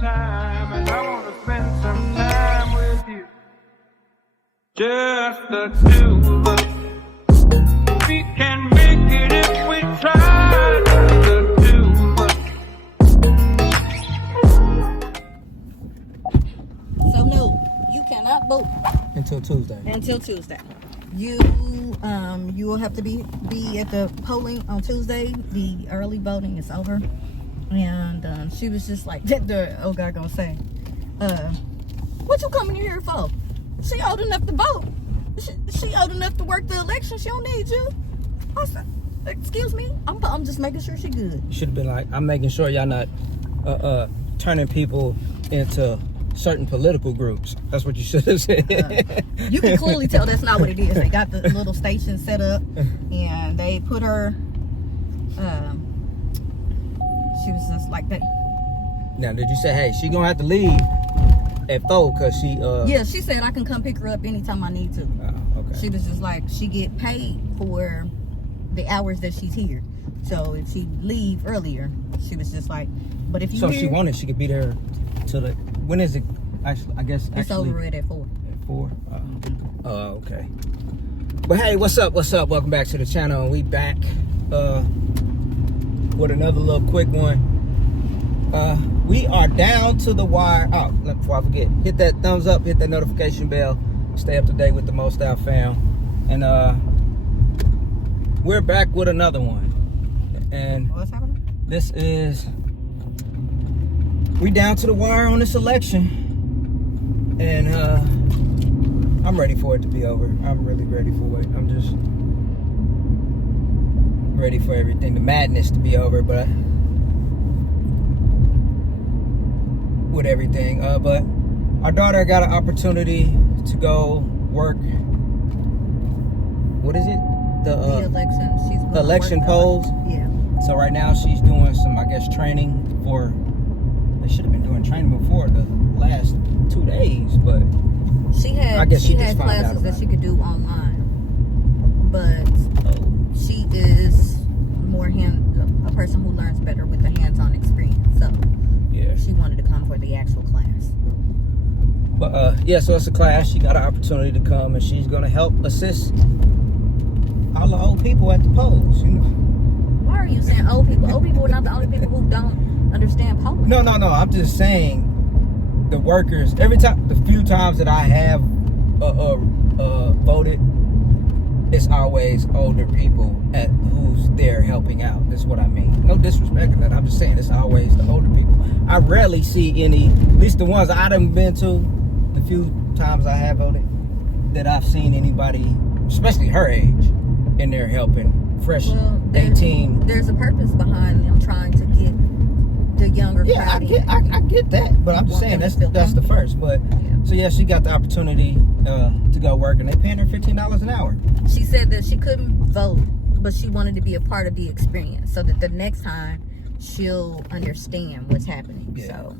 time, and I wanna spend some time with you. Just the two of us. We can make it if we try. Just the two of us. So no, you cannot vote Until Tuesday. You will have to be at the polling on Tuesday. The early voting is over. And she was just like, the old guy gonna say, what you coming in here for? She old enough to vote. She old enough to work the election. She don't need you. I said, excuse me, I'm just making sure she good. You should have been like, I'm making sure y'all not turning people into certain political groups. That's what you should have said. You can clearly tell that's not what it is. They got the little station set up, and they put her. She was just like that. Now, did you say, hey, she gonna have to leave at 4 because she? Yeah, she said I can come pick her up anytime I need to. Okay. She was just like, she get paid for the hours that she's here. So if she leave earlier, she was just like, but if you so if she wanted, she could be there till the. When is it? Actually, I guess it's over right at 4. At 4. Okay. But hey, what's up? What's up? Welcome back to the channel. We back with another little quick one. We are down to the wire. Oh, before I forget, hit that thumbs up, hit that notification bell, stay up to date with the MostyleFam, and we're back with another one. And what's happening? This is, we down to the wire on this election, and I'm ready for it to be over. I'm really ready for it. I'm just ready for everything, the madness to be over, but with everything. But our daughter got an opportunity to go work. What is it? The election. She's the election polls. Yeah. So right now she's doing some, I guess, training for. They should have been doing training before the last 2 days, but she had. I guess she had classes that she could do online, but she is more a person who learns better with the hands-on experience. So yeah, she wanted to come for the actual class. But yeah, so it's a class. She got an opportunity to come, and she's gonna help assist all the old people at the polls. You know. Why are you saying old people? Old people are not the only people who don't understand polling. No. I'm just saying the workers. Every time, the few times that I have voted, it's always older people who's there helping out. That's what I mean. No disrespect to that. I'm just saying it's always the older people. I rarely see any, at least the ones I done been to, the few times I have voted, that I've seen anybody, especially her age, in there helping. Fresh 18. There's a purpose behind them trying to get the younger crowd. Yeah, I get that, but I'm just saying that's the first. But yeah. So yeah, she got the opportunity to go work, and they paying her $15 an hour. She said that she couldn't vote, but she wanted to be a part of the experience, so that the next time she'll understand what's happening. Yeah. So,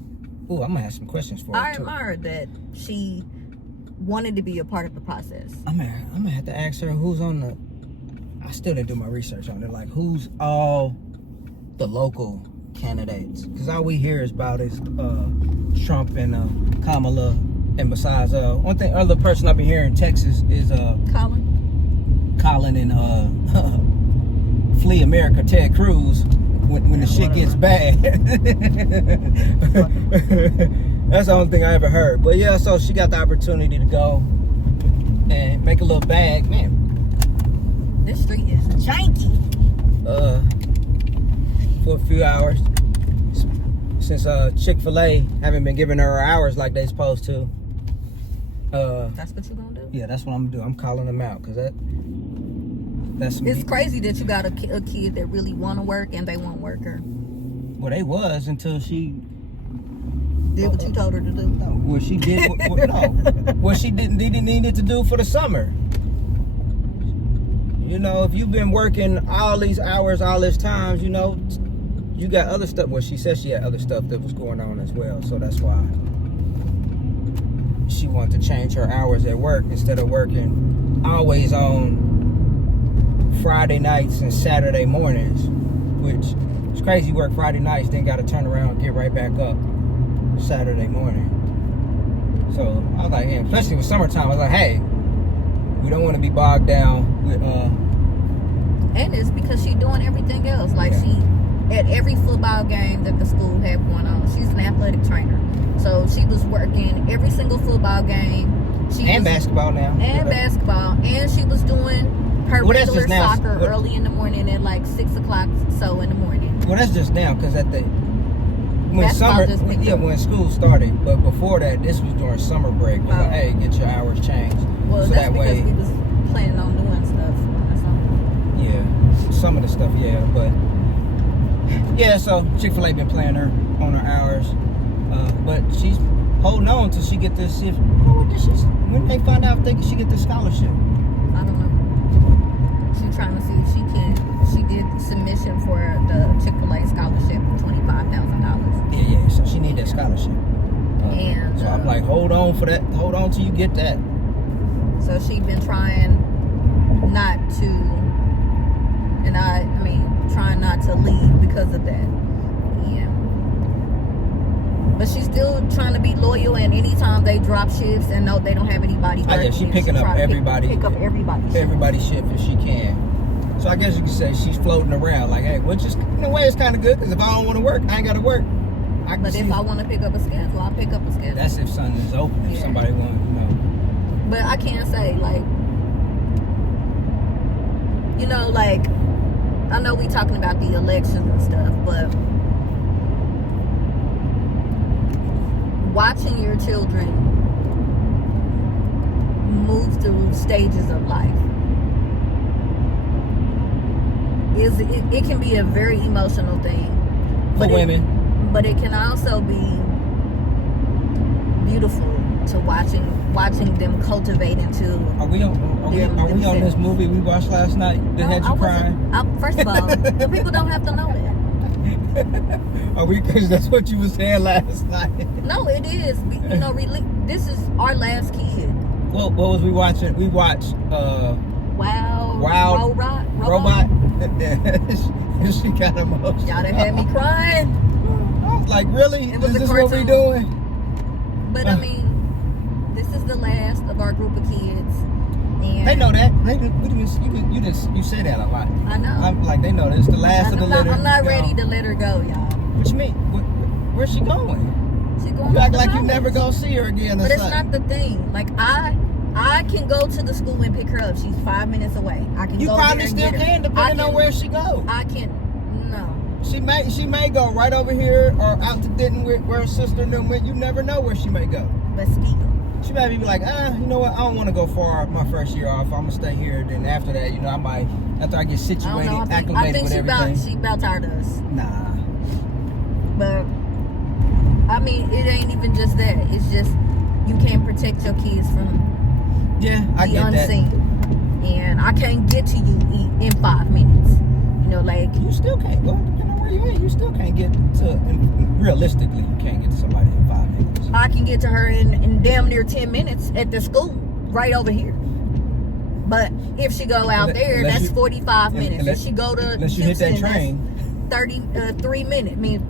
I'm gonna have some questions for her. I admire that she wanted to be a part of the process. I'm gonna have to ask her who's on the. I still didn't do my research on it. Like, who's all the local candidates? Because all we hear is about is Trump and Kamala, and besides, one thing, other person I've been hearing in Texas is Colin and Flee America, Ted Cruz. When the shit gets bad. That's the only thing I ever heard. But yeah, so she got the opportunity to go and make a little bag, man. This street is janky. For a few hours, since Chick-fil-A haven't been giving her hours like they supposed to. That's what you gonna do? Yeah, that's what I'm gonna do. I'm calling them out because that's. It's crazy that you got a kid that really want to work and they won't work her. Well, they was until she did what you told her to do. No, well, she did. What she didn't need it to do for the summer. You know, if you've been working all these hours, all this time, you know, you got other stuff. Well, she said she had other stuff that was going on as well. So that's why she wanted to change her hours at work instead of working always on Friday nights and Saturday mornings, which is crazy. Work Friday nights, then got to turn around and get right back up. Saturday morning. So I was like, yeah, especially with summertime, I was like, hey, we don't want to be bogged down with And it's because she's doing everything else. Like she, at every football game that the school had going on, she's an athletic trainer. So she was working every single football game. Basketball now. And basketball. And she was doing her regular soccer now. early in the morning at like 6 o'clock so in the morning. Well, that's just now because when school started. But before that, this was during summer break. It was like, hey, get your hours changed. Well, so that's that because way, we was planning on doing stuff. Yeah, some of the stuff, yeah. But, yeah, so Chick-fil-A been playing her on her hours. But she's holding on until she get this. When they find out if she get this scholarship? I don't know. She's trying to see if she can. She did submission for the Chick-fil-A scholarship for $25,000. Yeah. So she need that scholarship. So I'm like, hold on for that. Hold on till you get that. So she been trying not to, and trying not to leave because of that. Yeah. But she's still trying to be loyal, and anytime they drop shifts and know they don't have anybody working, she's picking up everybody. Pick up everybody's shift if she can. So I guess you could say she's floating around, like, hey, which is in a way it's kind of good because if I don't want to work, I ain't got to work. But if I want to pick up a schedule, I'll pick up a schedule. That's if something is open. If somebody wants, But I can't say like, like, I know we talking about the elections and stuff, but watching your children move through stages of life it can be a very emotional thing for women, but it can also be beautiful to watching them cultivate into. Are we on this movie we watched last night that had you crying? First of all, the people don't have to know that. Are we? Because that's what you were saying last night. No, it is. This is our last kid. Well, what was we watching? We watched Wild Robot. She got emotional. Y'all done had me crying. I was like, really? Is this what we doing? But this is the last of our group of kids. And they know that. You say that a lot. I know. I'm like, they know this. The last of the litter. I'm not ready to let her go, y'all. What you mean? Where's she going? She going. You act like you never gonna see her again. But it's not the thing. Like I can go to the school and pick her up. She's 5 minutes away. I can. You go probably there and still get her. can, depending on where she go. I can. No. She may go right over here or out to Denton where her sister and them went. You never know where she may go. But still. She might be like, you know what? I don't want to go far my first year off. I'm gonna stay here. Then after that, I might, after I get situated, acclimated with everything. She about tired of us. Nah. But it ain't even just that. It's just you can't protect your kids from the unseen. And I can't get to you in 5 minutes. Like you still can't go. Depending on where you at, you still can't get to. Realistically, you can't get to somebody in 5 minutes. I can get to her in damn near 10 minutes at the school right over here. But if she go out there, that's 45 minutes. If she go to unless you hit that train, 3 minutes.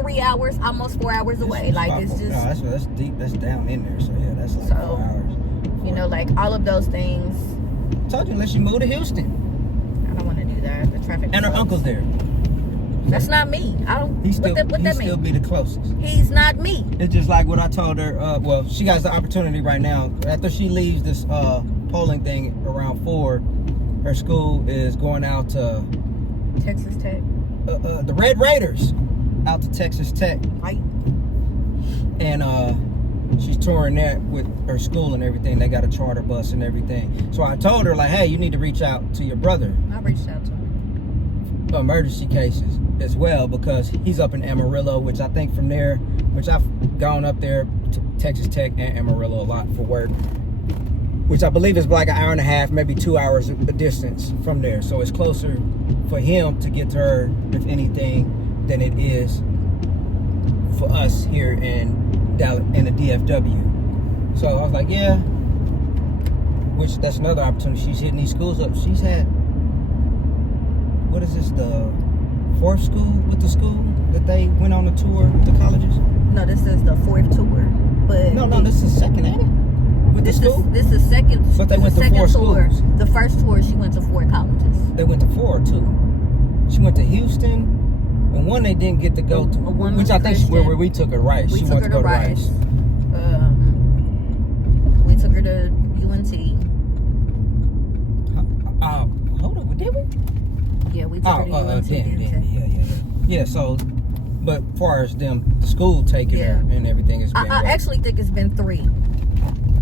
3 hours, almost 4 hours away. It's just. No, that's deep. That's down in there. So yeah, that's like 4 hours. Like all of those things. I told you, unless you move to Houston. I don't want to do that. The traffic. And her uncle's there. That's not me. I don't. He'd still be the closest. He's not me. It's just like what I told her. Well, she has the opportunity right now. After she leaves this polling thing around 4, her school is going out to Texas Tech. The Red Raiders out to Texas Tech. Right. And she's touring that with her school and everything. They got a charter bus and everything. So I told her, like, hey, you need to reach out to your brother. I reached out to him. Emergency cases as well, because he's up in Amarillo, which I think from there, which I've gone up there to Texas Tech and Amarillo a lot for work, which I believe is like an hour and a half, maybe 2 hours of distance from there. So it's closer for him to get to her, if anything, than it is for us here in Dallas, in the DFW. So I was like, yeah, which that's another opportunity. She's hitting these schools up. She's had, what is this, the 4th school with the school that they went on a tour with the colleges? No, this is the 4th tour. But No, this is second, ain't it? With the school? This is second. But they went to second 4 tour. schools. The first tour, she went to 4 colleges. They went to 4 too. She went to Houston, and one they didn't get to go to, One which was I think Christian. where we took her Rice. We She took went her to go to to Rice. Rice. We took her to UNT. Hold on, did we? Yeah, we took her to UNT. Yeah. So, but as far as them, the school taking her and everything has been. I actually think it's been 3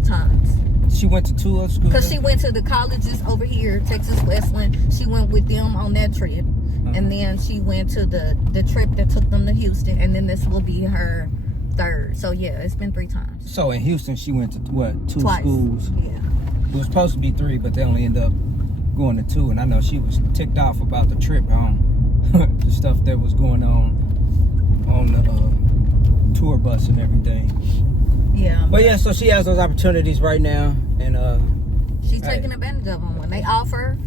times. She went to 2 of schools. Because she went to the colleges over here, Texas Westland. She went with them on that trip. And then she went to the trip that took them to Houston. And then this will be her 3rd. So, yeah, it's been 3 times. So, in Houston, she went to, what, 2 Twice. schools? Yeah. It was supposed to be 3, but they only ended up going to 2. And I know she was ticked off about the trip, the stuff that was going on the tour bus and everything. Yeah. But yeah, so she has those opportunities right now, and she's taking advantage of them. When they offer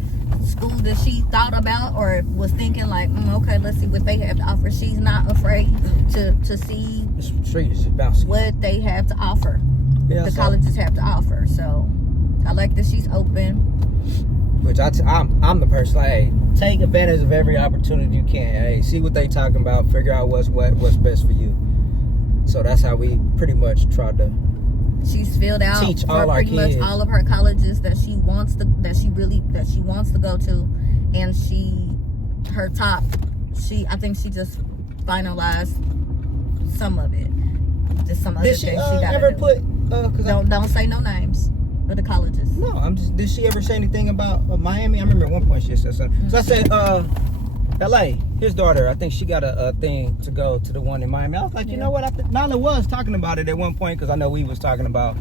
school that she thought about or was thinking like, okay, let's see what they have to offer. She's not afraid to see the street is bouncing. what they have to offer. Yeah, The colleges have to offer. So I like that she's open. Which I'm the person like, hey, take advantage of every opportunity you can. Hey, see what they talking about, figure out what's best for you. So that's how we pretty much try to She's filled out teach for all our pretty much kids. all of her colleges that she wants to go to, and I think she just finalized some of it. Just some other Did she things she got ever do. put? Don't say no names of the colleges. No, did she ever say anything about Miami? I remember at one point she said something. So I said, LA, his daughter, I think she got a thing to go to the one in Miami. I was like, you know what? Nala was talking about it at one point, because I know we was talking about,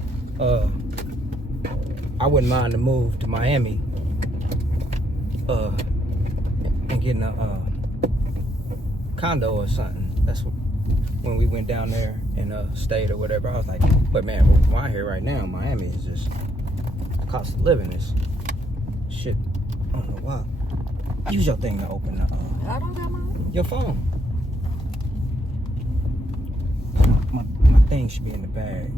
I wouldn't mind to move to Miami, and getting a condo or something. That's when we went down there and stayed or whatever. I was like, but man, where I'm here right now, Miami is just, the cost of living is shit. I don't know why. Use your thing to open the, I don't got mine. your phone. My thing should be in the bag.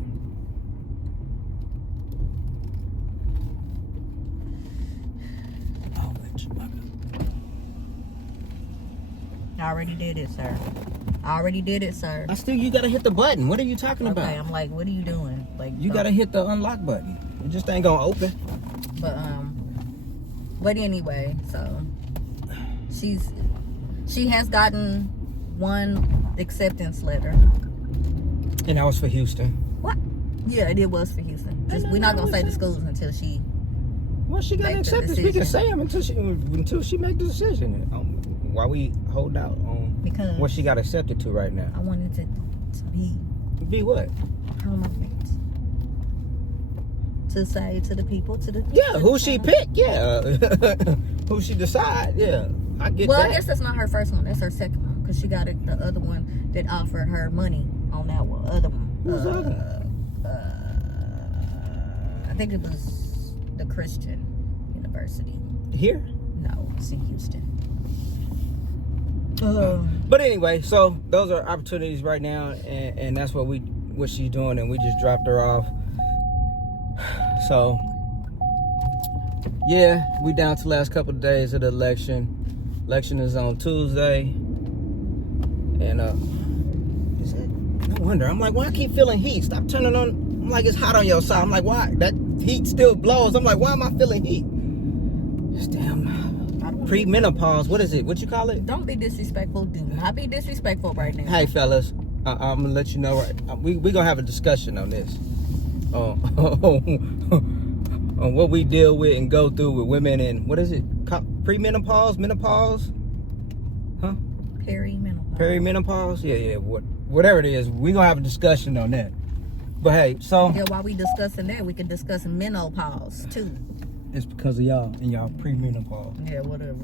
Oh, bitch. I already did it, sir. You gotta hit the button. What are you talking about? Okay, I'm like, what are you doing? Like, You gotta hit the unlock button. It just ain't gonna open. But anyway, so she has gotten 1 acceptance letter. And that was for Houston. What? Yeah, it was for Houston. We're not gonna say the schools until she. Well, she got make an the acceptance. We can decision. say them until she make the decision. Why we hold out on Because what she got accepted to right now? I wanted to be Be what? permanent. To say to the people, Yeah, who she pick? Yeah, who she decide? Yeah, I get Well, that. I guess that's not her first one. That's her second one, because she got the other one that offered her money on that one. Other one. Who's the other? I think it was the Christian University. Here. No, it's in Houston. But anyway, so those are opportunities right now, and that's what she's doing, and we just dropped her off. So yeah, we down to the last couple of days of the election. Election is on Tuesday, and is it? No wonder. I'm like, why I keep feeling heat? Stop turning on. I'm like, it's hot on your side. I'm like, why? That heat still blows. I'm like, why am I feeling heat? This damn pre-menopause. What is it? What you call it? Don't be disrespectful. Do not be disrespectful right now. Hey fellas, I'm gonna let you know. Right, we gonna have a discussion on this. On what we deal with and go through with women and what is it? Pre-menopause, menopause, huh? Perimenopause. Perimenopause. Yeah. Whatever it is, we gonna have a discussion on that. But hey, so Yeah, while we discussing that, we can discuss menopause too. it's because of y'all and y'all pre-menopause. Yeah, whatever.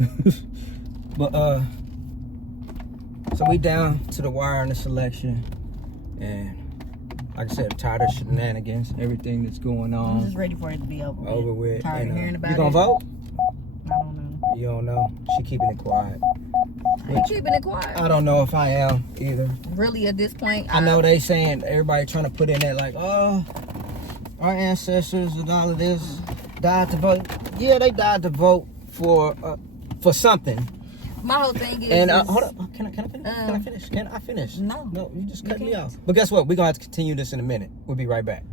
But so we down to the wire on this election, and like I said, I'm tired of shenanigans, everything that's going I'm on. just ready for it to be over. With. Tired of hearing about you gonna it. vote? I don't know. You don't know. She keeping it quiet. You keeping it quiet. I don't know if I am either. Really, at this point, I know they saying everybody trying to put in that like, oh, our ancestors and all of this died to vote. Yeah, they died to vote for something. My whole thing is. And hold up, can I finish? Can I finish? Can I finish? No, you just cut me can't. off. But guess what? We're gonna have to continue this in a minute. We'll be right back.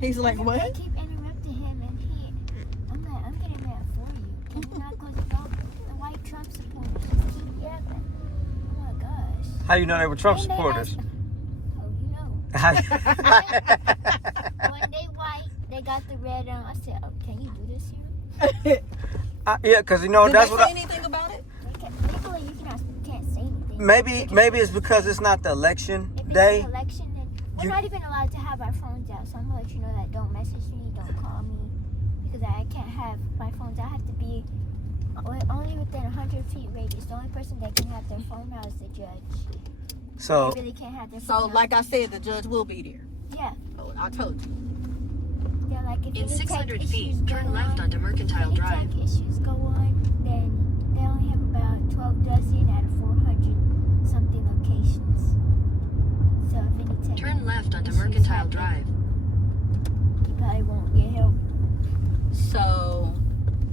He's like, I what? keep interrupting him, and I'm getting mad for you. Can you not go stop the white Trump supporters? Just keep yapping. Oh my gosh. How you know they were Trump And they supporters? Oh, you know. When they white, they got the red on. I said, oh, can you do this here? Yeah, because you know Did that's they what say anything about it? Legally, you can't say anything. maybe it's because it's not the election If it's day. an election, then we're not even allowed to have our phones out. So I'm gonna let you know that don't message me, don't call me, because I can't have my phones. I have to be only within 100 feet radius. The only person that can have their phone out is the judge. So They really can't have their So, phone out. like I said, the judge will be there. Yeah. Oh, I told you. They're like, if In any 600 tech feet, issues turn go left on, onto Mercantile if any Drive. tech issues go on, then they only have about 12 dozen out of 400 something locations. So if any tech Turn left onto issues Mercantile happen, Drive. you probably won't get help. So,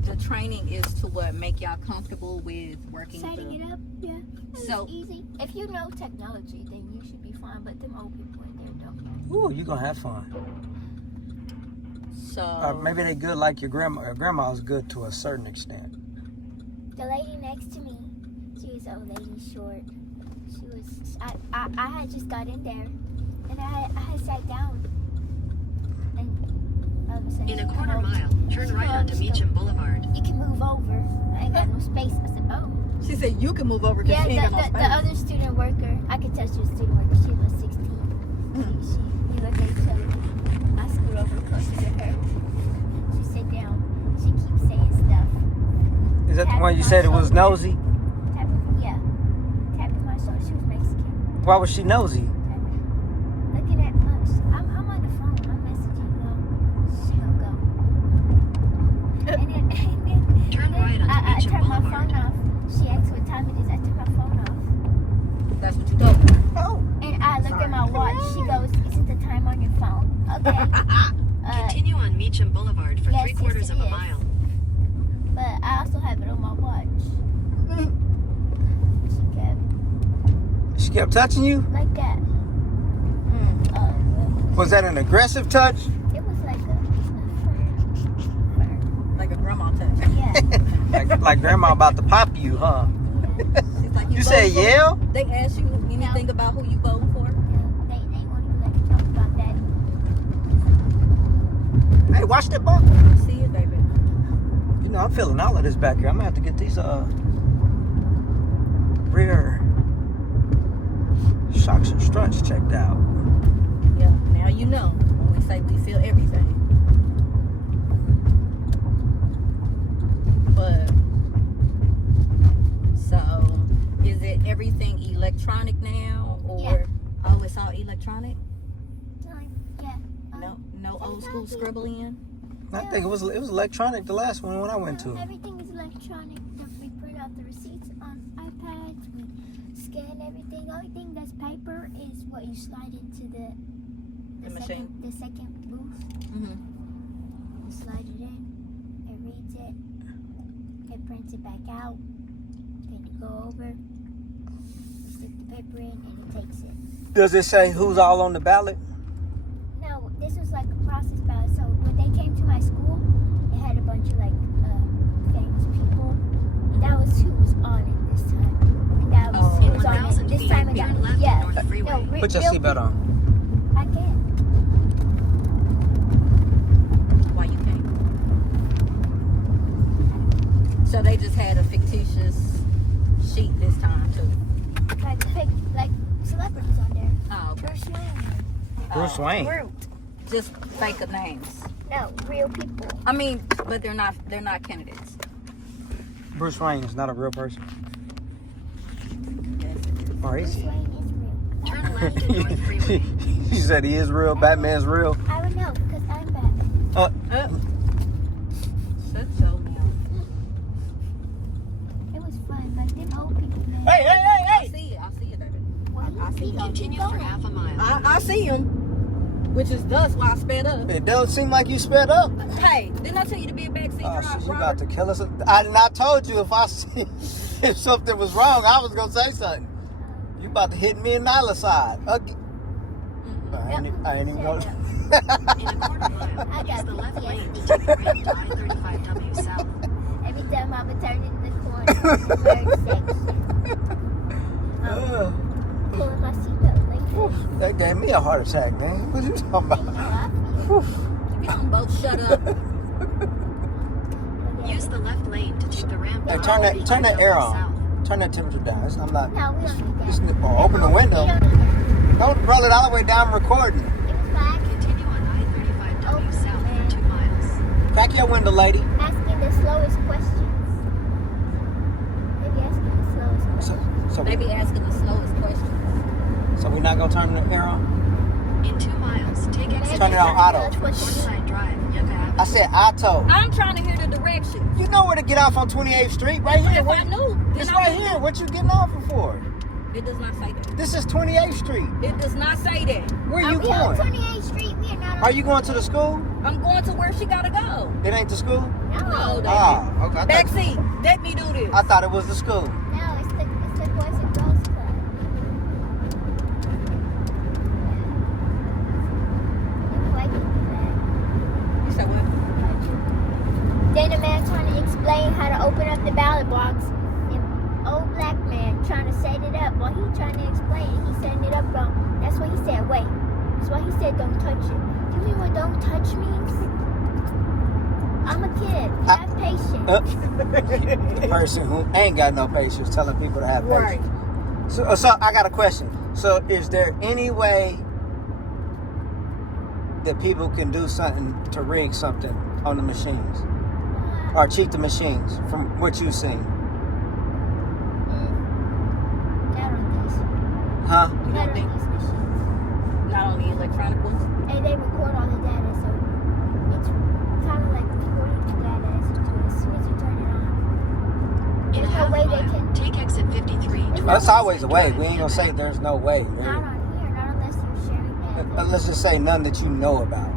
the training is to what? Make y'all comfortable with working Setting it up, yeah. It's So- easy. If you know technology, then you should be fine. But them old people in there don't. ooh, you're gonna have fun. So, Maybe they good like your grandma. Your grandma's good to a certain extent. The lady next to me, she was old lady, short. She was. I had just got in there, and I had sat down, and all of a sudden In she a come quarter over. mile, turn She right go, onto she go, Meacham Boulevard. You can move over. I ain't got no space. I said, oh. she said you can move over because Yeah, she ain't got no the space. other student worker, I could tell she was a student worker. She was 16. We looked at each other. I scoot over closer to her. She sit down. She keeps saying stuff. Is that the one you said it was nosy? Yeah. Tapping my shoulder. She was Mexican. Why was she nosy? Looking at us. I'm on the phone. I'm messaging her. She gonna go. And then Turn right onto I Meacham turned my Boulevard. phone off. She asked what time it is. I turned my phone off. That's what you told me. Oh. And I looked at my watch. She goes, is it the time on your phone? Okay. Continue on Meacham Boulevard for yes, 3/4 yes, of it a is. mile. But I also have it on my watch. She kept She kept touching you? like that. Was that an aggressive touch? It was like a fur. Like a grandma touch. Yeah. Like grandma about to pop you, huh? She's like, You said voting for- yeah? They asked you anything about who you voting for? They won't even let you talk about that. Hey, watch that bump. See it, baby. You know, I'm feeling all of this back here. I'm gonna have to get these rear shocks and struts checked out. Yeah, now you know when we say we feel everything. But, so, is it everything electronic now? Or, Yeah. oh, it's all electronic? Yeah. No old school scribbling? I think it was electronic the last one when I went to. Everything is electronic. We print out the receipts on iPads. We scan everything. The only thing that's paper is what you slide into the machine. second booth. Mm-hmm. You slide it in. It reads it. It prints it back out. Then you go over. You stick the paper in, and it takes it. Does it say who's all on the ballot? No, this was like a process ballot. So when they came to my school, it had a bunch of like famous people. That was who was on it this time. And that was Oh. who In was on 1,000 it this feet, time. It turn got left yeah. on North Freeway. No, Put your real seatbelt on. I can. Why you can't? So they just had a fictitious sheet this time too. Like celebrities on there. Oh, okay. Bruce Wayne. Bruce Wayne. Groot. Just fake up names. No, real people. I mean, but they're not candidates. Bruce Wayne is not a real person. Or is Bruce he? Wayne is real. Turn left at North Freeway. You said he is real. Batman's real. I would know because I'm Batman. Shut your mouth. It was fun, but them old people Hey, hey, hey, I hey! see it. I see it, baby. Well, I see him. Continue for half a mile. I see him, which is thus why I sped up. It don't seem like you sped up. Hey, didn't I tell you to be a backseat Oh, driver? shit, you about to kill us. I told you if something was wrong, I was gonna say something. You about to hit me in Nyla's side. Okay. I ain't even gonna. In a quarter mile, use the left lane to take the ramp to I-35W south. Every time I'm turning the corner, the third section. Pulling my seatbelt like this. That gave me a heart attack, man. What you talking about? If you don't both shut up. Use the left lane to take the ramp Hey, to turn that air I-35W on. south. Turn that temperature down. I'm not. No, we don't need that. Or open the window. We don't need that. Don't roll it all the way down. Recording. It was black. Continue on I-35W south for 2 miles. Crack your window, lady. Asking the slowest questions. Maybe asking the slowest questions. So, They be asking the slowest questions. so we're not gonna turn the air on. In 2 miles, take exit Turn it on auto. Northside Drive, Yucca Avenue. I said auto. I'm trying to hear the directions. You know where to get off on 28th Street, right here. If I knew, It's then I right would. here. What you getting off for? It does not say that. This is 28th Street. It does not say that. Where you We on going? 28th Street. We are not on Are you going to the school? I'm going to where she gotta go. It ain't the school? No, David. Oh, okay. Backseat. Let me do this. I thought it was the school. No, it's the Boys and Girls Club. You said what? Then a man trying to explain how to open up the ballot box. And old black man trying to set it up. While he trying to explain it, he's setting it up wrong. That's what he said. Wait. That's why he said don't touch it. Do you mean what don't touch means? I'm a kid. Have patience. The person who ain't got no patience telling people to have Right. patience. So I got a question. So is there any way that people can do something to rig something on the machines? Or cheat the machines from what you've seen? Not on these. Huh? You Not don't on think? these machines. Not on the electronic ones? And they record all the data, so it's kind of like recording the data as soon as you turn it on. In a There's no half way they mile, can. take exit 53. That's always a way. We ain't gonna say there's no way. Not Right? on here, not unless you're sharing that. Let's just say none that you know about.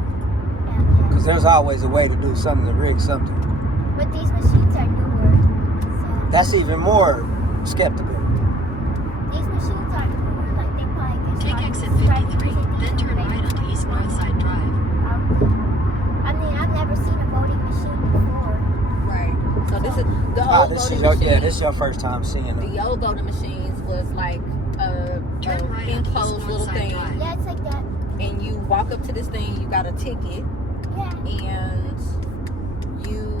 Yeah. Because there's always a way to do something to rig something. But these machines are newer, so That's even more skeptical. these machines are newer. Like they probably get Take started exit started 53, using then these turn maybe right onto East 2020. Northside Drive. I mean, I've never seen a voting machine before. Right. So this is the Oh, old this voting is your machine. this is your first time seeing them. The old voting machines was like a Turn right onto East enclosed little Northside thing, Drive. Yeah, it's like that. and you walk up to this thing. You got a ticket, Yeah. and you.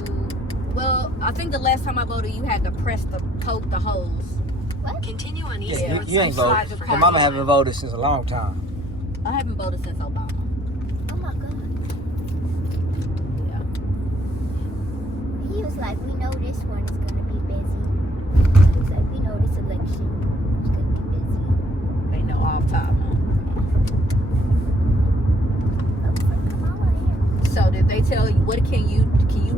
Well, I think the last time I voted, you had to poke the holes. What? Continue on East Yeah, Northside you ain't Slide Drive the for Your car. mama half a haven't mile. voted since a long time. I haven't voted since Obama. Oh my God. Yeah. He was like, we know this one is gonna be busy. He was like, we know this election is gonna be busy. They know all the time. Oh, come on right here. So did they tell you what can you can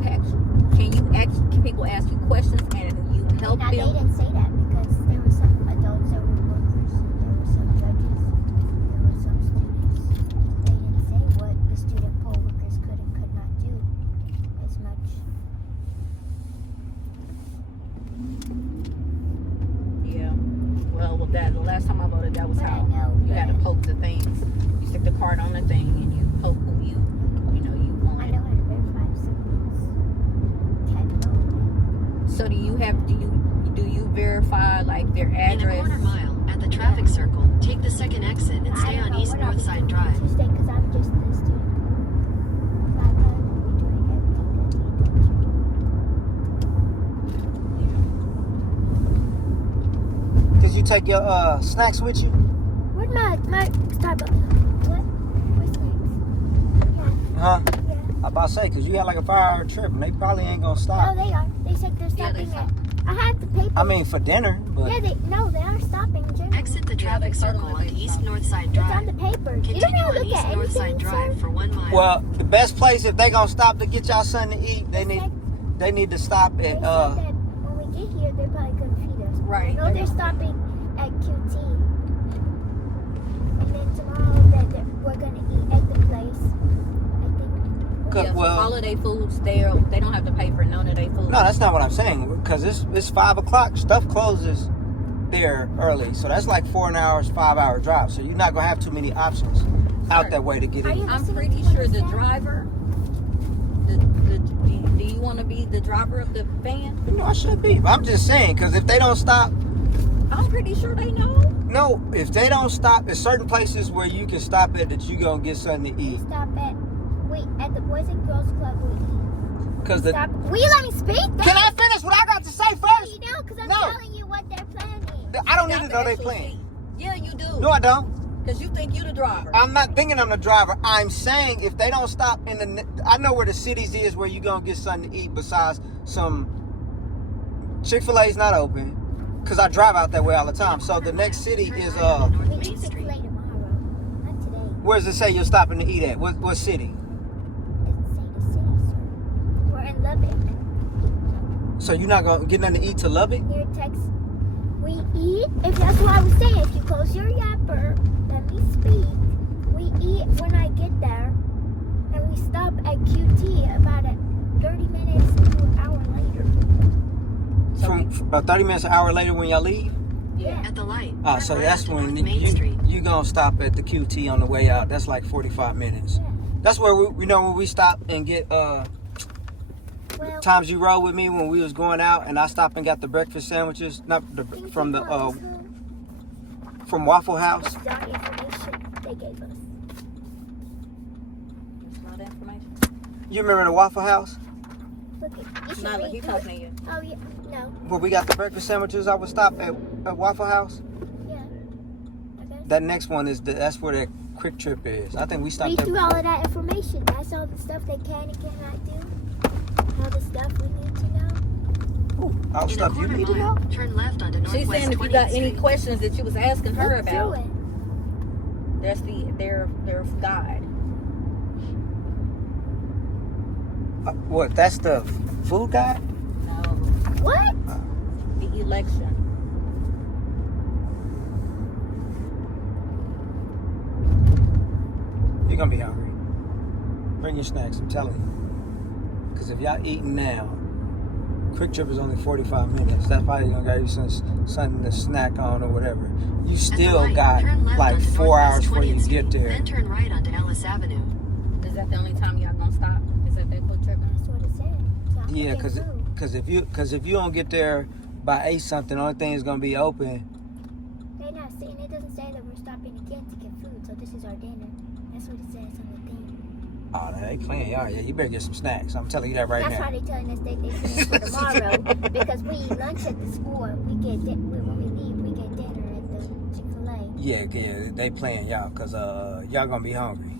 people ask you questions and you help Now, they them? didn't say that because there were some adults, there were workers, there were some judges, there were some students. They didn't say what the student poll workers could and could not do as much. Yeah. Well, with that, the last time I voted, that was But I how know you had to that- poke the things. You stick the card on the thing and you poke who you I want. know how to verify someone's can vote. So do you verify like their In a address? quarter mile, at the traffic circle, take the second exit and I stay don't on know East what I was Northside doing Drive. Tuesday because I'm just the student poll worker. So I probably won't be doing everything that they told you. Did you take your snacks with you? Where'd my Starbucks? What? Where's snacks? Huh? Yeah. I about to say, because you had like a 5-hour trip and they probably ain't gonna No, stop. they are. They said they're Yeah, they stopping at. I have the paper. I mean, for dinner, but Yeah, they are stopping. Generally. Exit the traffic circle onto East Northside It's on Drive. the paper. You don't Continue know on look East at Northside anything, Drive sir. for 1 mile. well, the best place if they gonna stop to get y'all something to eat, they need to stop They at said that when we get here, they're probably gonna feed us. Right. I know they're stopping at QT. And then tomorrow we're gonna eat at the place. I think. Good, Yeah, so well- all of their foods, they don't have to pay for none of their food. No, that's not what I'm saying. Because it's 5 o'clock. Stuff closes there early, so that's like 4 hours, 5 hour drive. So you're not gonna have too many options out that way to get Are in. you- I'm pretty sure the driver. Do you want to be the driver of the van? You know, I should be. But I'm just saying, because if they don't stop, I'm pretty sure they know. no, if they don't stop, there's certain places where you can stop at that you gonna get something to We eat. stop at the Boys and Girls Club. Because Stop. Will you let me speak? Can I finish what I got to say No, first? you don't, because I'm No. telling you what they're planning. I don't need Stop to know they actually playing. see. Yeah, you do. No, I don't. Because you think you the driver. I'm not thinking I'm the driver. I'm saying if they don't stop I know where the cities is where you gonna get something to eat besides some Chick-fil-A's not open because I drive out that way all the time. So the next city is We North eat Main Chick-fil-A Street. tomorrow. Not today. where does it say you're stopping to eat at? What city? It doesn't say the city, sir. We're in Lubbock. So you're not gonna get nothing to eat to Lubbock? Near Texas. We eat, if that's what I was saying, if you close your yapper, let me speak. We eat when I get there, and we stop at QT about 30 minutes to an hour later. So From about 30 minutes, an hour later when y'all leave? Yeah. At the light. So turn that's right onto when North Main Street. you gonna stop at the QT on the way out. That's like 45 minutes. Yeah. That's where we know when we stop and get Well, times you rode with me when we was going out and I stopped and got the breakfast sandwiches, not the from the from Waffle House. It's our information they gave us. It's not information. You remember the Waffle House Look at, you should Not like read he this. talking to you. Oh, yeah, no, where we got the breakfast sandwiches? I would stop at Waffle House. yeah. Okay. That next one is that's where that Quick Trip is. I think we stopped Read at. through all of that information. That's all the stuff they can and cannot do. All the stuff we need to know. Ooh, all the In a stuff you quarter need to know. mile, turn left onto She's Northwest saying if you 20th got any Street. questions that you was asking her Look through about, it. that's their guide. What? That's the food guide? No, What? the election. You're gonna be hungry. Bring your snacks. I'm telling you. Because if y'all eating now, Quick Trip is only 45 minutes. That's probably gonna give you something to snack on or whatever. You At the still light, got turn left like onto 4 hours Northwest before you 20th get Street, there. Then turn right onto Ellis Avenue. Is that the only time y'all gonna stop? Is that Quick Trip? That's what it said. So I'm Yeah, getting food. because if you don't get there by 8 something, the only thing is gonna be open. They're not saying, it doesn't say that we're stopping again to get food, so this is our dinner. That's what it says on the thing. Oh, they playing y'all. Yeah, you better get some snacks. I'm telling you that right That's now. why they're telling us they plan for tomorrow, because we eat lunch at the school. We get when we leave, we get dinner at the Chick-fil-A. Yeah, they playing y'all because y'all gonna be hungry.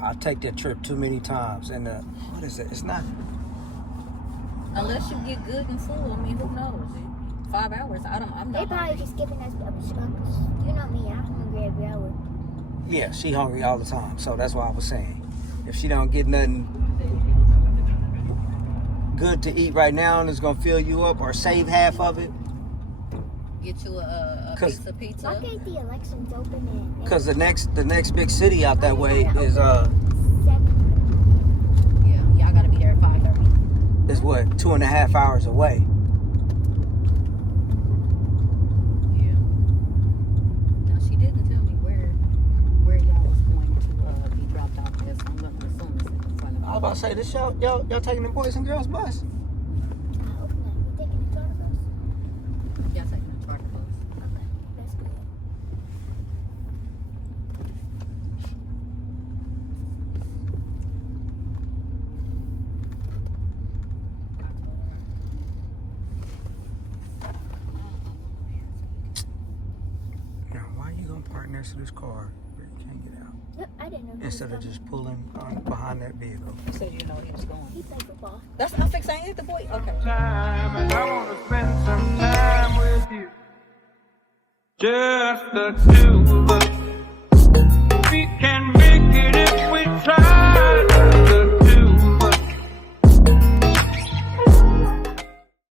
I take that trip too many times, and what is it? It's not. Unless you get good and full, I mean, who knows? 5 hours. I'm They not probably hungry. just giving us, you know me, I'm hungry every hour. Yeah, she hungry all the time, so that's why I was saying, if she don't get nothing good to eat right now and it's gonna fill you up or save half of it, Get you a 'Cause- pizza. Why can't the elections open in? because the next big city out that way is 7. Yeah, y'all gotta be there at 5:30. is what 2.5 hours away. Yeah. Now she didn't tell me where y'all was going to be dropped off. Because I'm gonna assume it's in front of I was about to say this y'all taking the boys and girls bus. I hope not. We taking the charter bus? Y'all taking the charter bus. Okay, that's good. Now, why you gonna park next to this car where you can't get out Yep, I didn't know he was instead of coming. just pulling behind that vehicle? You said you know he was going. He played football. That's I'm fixing it, the boy. Okay. Time, and I want to spend some time with you. Just the two of us.